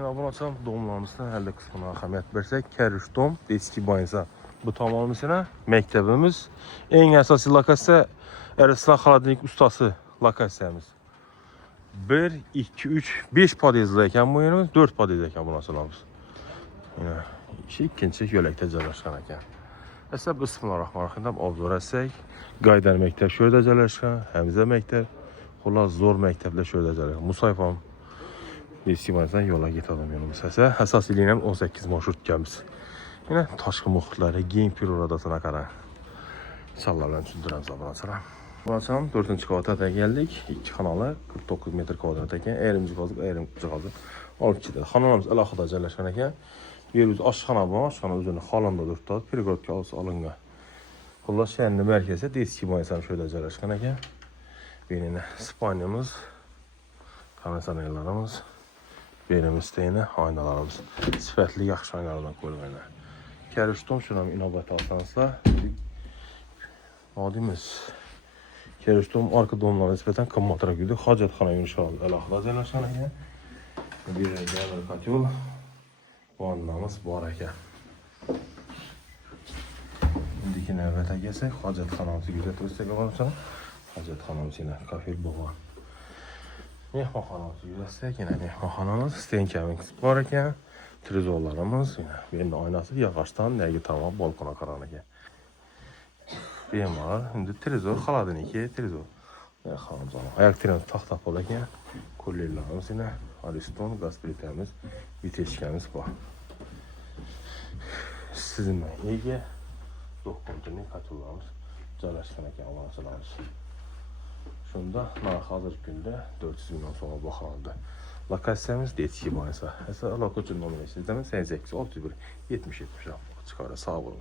Yine bunu açalım. Domlarımızdan elde kısmına ahamiyet versek. Keriş dom, eski banisa. Bu tamamıyla mektebimiz. En esası lokasiya Eraslan Xaladinlik ustası lokasiyamız. 1, 2, 3, 5 podyezdayken bu yerimiz, 4 podyezdayken bunu açılamız. Yine ikinci yöləkdə cəlləşən ekan. Əsəb bismillahirrahmanirrahim. Obzor etsək, Qaydar məktəb şöyle cəlləşən, Həmzə məktəb, xullas zor məktəbdə şöyle cəlləşən. Musayfam İstimanizdən yola getelim yolumuz həsə. Əsas ilə 18 marşrut gəlmiş. Yine Taşqın Muxtları, Gen Pür Radasına qara. İnşallah düşündürəm zaman açıram. Bu açalım 4-cü kvadrat'a geldik. 2 kanalı 49 metr kvadrat ekan. Əyrimci cihazı. 12'də. Xanamız əlaxıda cəlləşən ekan. Yerimiz aşxana var. Aşxana üzerine xalanda 4 tane. Periqotka alınğa. Xullas şəhərin mərkəzi Deski Maysan şöyle cəlləşən ekan. Beynində spanyamız, kondisionerlarımız, beynimiz deyinə aynalarımız. Sifətli yaxşı aynalardan qoyulmayla. Kəriştom şunam inabət alsanızla. Adimiz Kəriştom arka domlara nisbətən qımmatıra güldü. Hacətxana yunuşalı əlaxıda cəlləşən ekan. Bir gəlir katyol. Vannamız var ekan. İndiki növbətə gəlsək, hacətxanamızı götürürsək qalanırsan. Hacətxanamız yine kafel baba. Mehmanxanamızı götürsək, yine mehmanxanamız stenkəmiz var ekan. Trezorlarımız yine birində aynası yağaçdan nəgi tamam balkona qaran ekan. Bemar, indi trezor xaladiniki, trezor. Xanımız ana. Ayaq trenimiz taxta pol ekan. Kollerlərimiz yine Ariston, qaz plitəmiz, viteçkəmiz var. Sizinlə Ege, 9 kontinlik katullarımız cəlləşən ekan avansılarımız. Şunda hazır gündə 400 milyon sonra baxardı. Lokasiyamız Deski Banisa. Həsə lokacın nominəsiz demək 88 31 70 70 çıxarır. Sağ olun.